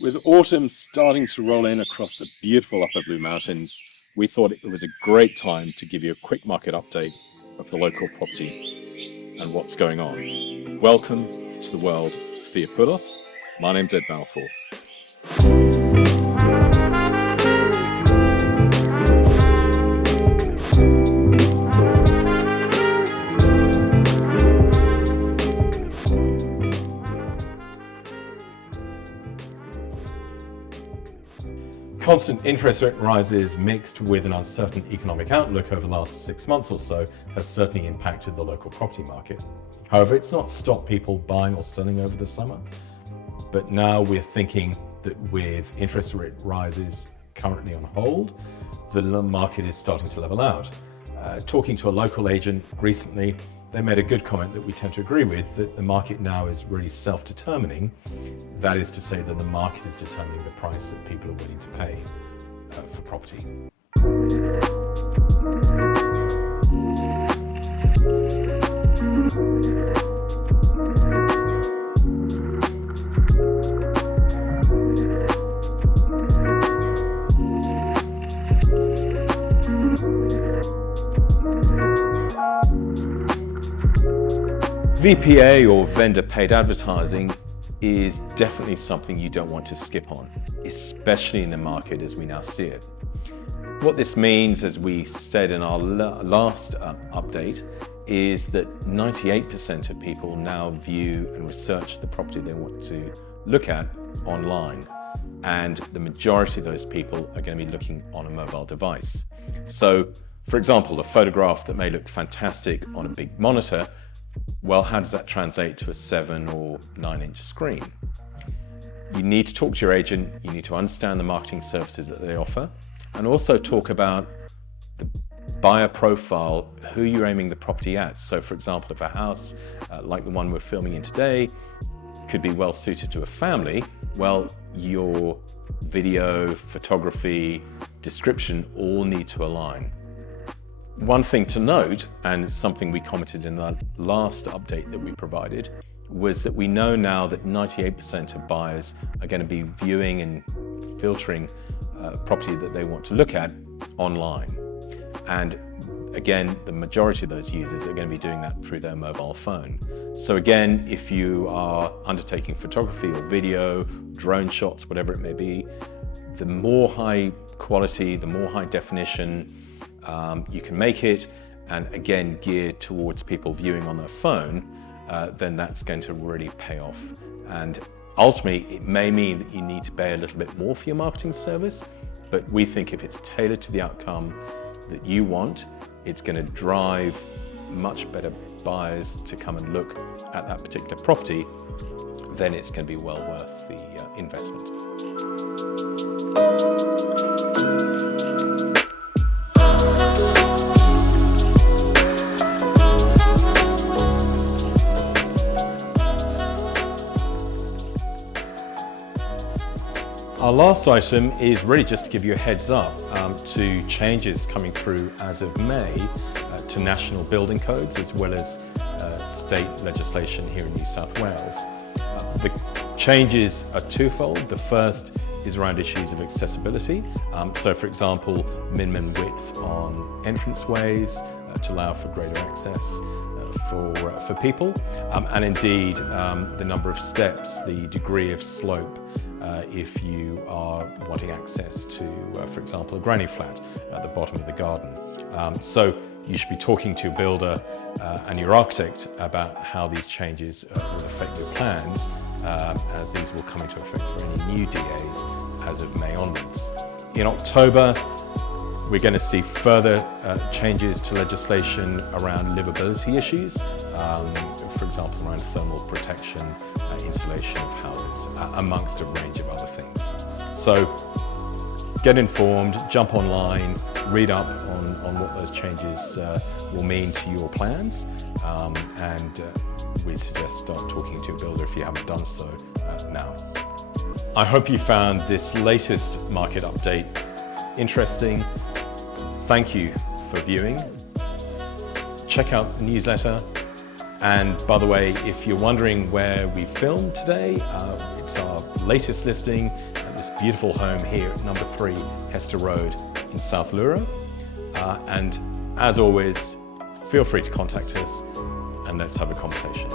With autumn starting to roll in across the beautiful Upper Blue Mountains, we thought it was a great time to give you a quick market update of the local property and what's going on. Welcome to the world of Theo Poulos. My name's Ed Balfour. Constant interest rate rises mixed with an uncertain economic outlook over the last 6 months or so has certainly impacted the local property market. However, it's not stopped people buying or selling over the summer. But now we're thinking that with interest rate rises currently on hold, the market is starting to level out. Talking to a local agent recently, they made a good comment that we tend to agree with, that the market now is really self-determining. That is to say that the market is determining the price that people are willing to pay for property. VPA or vendor paid advertising is definitely something you don't want to skip on, especially in the market as we now see it. What this means, as we said in our last update, is that 98% of people now view and research the property they want to look at online. And the majority of those people are going to be looking on a mobile device. So, for example, a photograph that may look fantastic on a big monitor, well, how does that translate to a 7 or 9-inch screen? You need to talk to your agent, you need to understand the marketing services that they offer, and also talk about the buyer profile, who you're aiming the property at. So for example, if a house like the one we're filming in today could be well suited to a family, well, your video, photography, description all need to align. One thing to note, and something we commented in the last update that we provided, was that we know now that 98% of buyers are going to be viewing and filtering property that they want to look at online. And again, the majority of those users are going to be doing that through their mobile phone. So again, if you are undertaking photography or video, drone shots, whatever it may be, the more high quality, the more high definition you can make it, and again geared towards people viewing on their phone, then that's going to really pay off. And ultimately it may mean that you need to pay a little bit more for your marketing service, but we think if it's tailored to the outcome that you want, it's going to drive much better buyers to come and look at that particular property, then it's going to be well worth the investment. Our last item is really just to give you a heads up to changes coming through as of May to national building codes as well as state legislation here in New South Wales. The changes are twofold. The first is around issues of accessibility. So for example, minimum width on entranceways to allow for greater access for people, and indeed the number of steps, the degree of slope if you are wanting access to, for example, a granny flat at the bottom of the garden. So you should be talking to your builder and your architect about how these changes will affect your plans, as these will come into effect for any new DAs as of May onwards. In October, we're going to see further changes to legislation around livability issues, for example, around thermal protection, insulation of houses, amongst a range of other things. So get informed, jump online, read up on what those changes will mean to your plans, and we suggest start talking to your builder if you haven't done so now. I hope you found this latest market update interesting. Thank you for viewing. Check out the newsletter. And by the way, if you're wondering where we filmed today, it's our latest listing at this beautiful home here at number 3 Hester Road in South Lura. And as always, feel free to contact us and let's have a conversation.